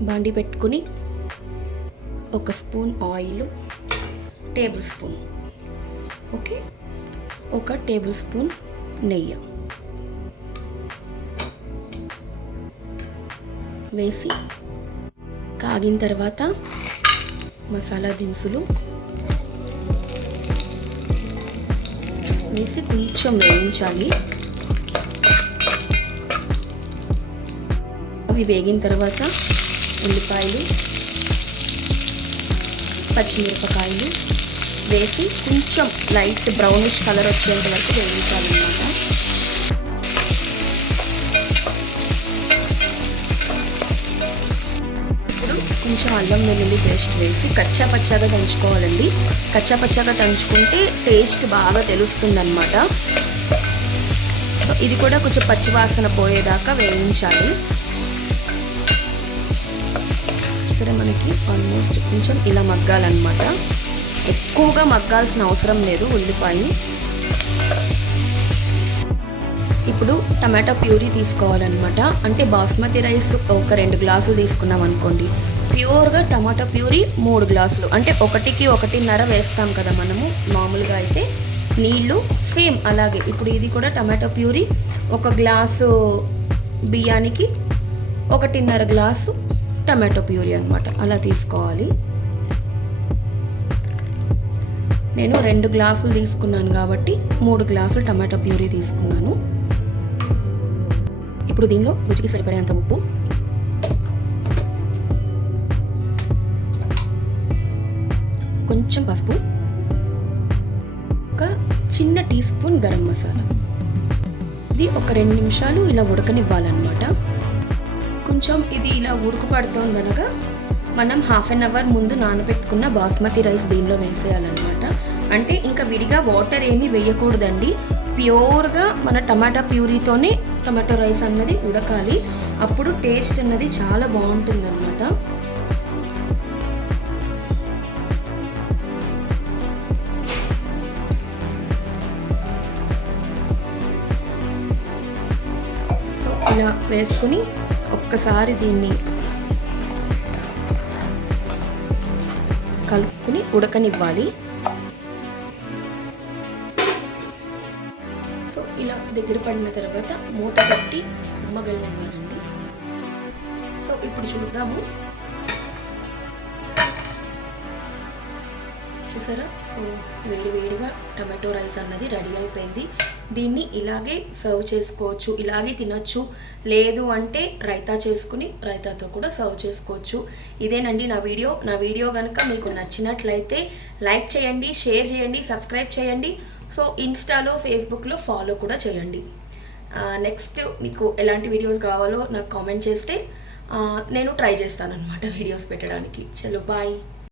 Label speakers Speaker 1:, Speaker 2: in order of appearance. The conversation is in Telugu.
Speaker 1: బాండి పెట్టుకుని ఒక spoon oil tablespoon okay? ఒక టేబుల్ స్పూన్ నెయ్యి వేసి కాగిన తర్వాత మసాలా దినుసులు వేసి కొంచెం వేయించాలి. అవి వేగిన తర్వాత ఉల్లిపాయలు పచ్చిమిరపకాయలు వేసి కొంచెం లైట్ బ్రౌనిష్ కలర్ వచ్చేంత వరకు వేయించాలన్నమాట. ఇప్పుడు కొంచెం అల్లం వెల్లుల్లి పేస్ట్ వేసి కచ్చా పచ్చాగా దంచుకోవాలండి. కచ్చా పచ్చాగా దంచుకుంటే టేస్ట్ బాగా తెలుస్తుంది అనమాట ఇది కూడా కొంచెం పచ్చివాసన పోయేదాకా వేయించాలి. ఇక్కడ మనకి ఆల్మోస్ట్ కొంచెం ఇలా మగ్గాలన్నమాట. ఎక్కువగా మగ్గాల్సిన అవసరం లేదు ఉల్లిపాయ ఇప్పుడు టమాటా ప్యూరీ తీసుకోవాలన్నమాట. అంటే బాస్మతి రైస్ ఒక రెండు గ్లాసులు తీసుకున్నాం అనుకోండి. ప్యూర్గా టమాటా ప్యూరీ మూడు గ్లాసులు. అంటే ఒకటికి ఒకటిన్నర వేస్తాం కదా మనము. మామూలుగా అయితే నీళ్ళు సేమ్ అలాగే. ఇప్పుడు ఇది కూడా టమాటా ప్యూరీ ఒక గ్లాసు బియ్యానికి ఒకటిన్నర గ్లాసు టమాటో ప్యూరీ అనమాట అలా తీసుకోవాలి. నేను రెండు గ్లాసులు తీసుకున్నాను కాబట్టి మూడు గ్లాసులు టమాటో ప్యూరీ తీసుకున్నాను. ఇప్పుడు దీనిలో రుచికి సరిపడేంత ఉప్పు. కొంచెం పసుపు. ఒక చిన్న టీ స్పూన్ గరం మసాలా. ఇది ఒక రెండు నిమిషాలు ఇలా ఉడకనివ్వాలన్నమాట. కొంచెం ఇది ఇలా ఉడుకుపడుతోంది అనగా మనం హాఫ్ అన్ అవర్ ముందు నానబెట్టుకున్న బాస్మతి రైస్ దీనిలో వేసేయాలన్నమాట. అంటే ఇంకా విడిగా వాటర్ ఏమీ వేయకూడదండి. ప్యూర్గా మన టమాటా ప్యూరీతోనే టమాటో రైస్ అన్నది ఉడకాలి. అప్పుడు టేస్ట్ అన్నది చాలా బాగుంటుందన్నమాట. సో ఇలా వేసుకుని ఒక్కసారి దీన్ని కలుపుకుని ఉడకనివ్వాలి. సో ఇలా దగ్గర పడిన తర్వాత మూత పెట్టి ఉమ్మగలనివ్వాలండి సో ఇప్పుడు చూద్దాము. చూసారా? సో వేడి వేడిగా టమాటో రైస్ అన్నది రెడీ అయిపోయింది. దీన్ని ఇలాగే సర్వ్ చేసుకోవచ్చు ఇలాగే తినొచ్చు. లేదు అంటే రైతా చేసుకుని రైతాతో కూడా సర్వ్ చేసుకోవచ్చు. ఇదేనండి నా వీడియో. నా వీడియో కనుక మీకు నచ్చినట్లయితే లైక్ చేయండి షేర్ చేయండి సబ్స్క్రైబ్ చేయండి. సో ఇన్స్టాలో ఫేస్బుక్లో ఫాలో కూడా చేయండి. నెక్స్ట్ మీకు ఎలాంటి వీడియోస్ కావాలో నాకు కామెంట్ చేస్తే నేను ట్రై చేస్తాను అనమాట వీడియోస్ పెట్టడానికి. చలో బాయ్.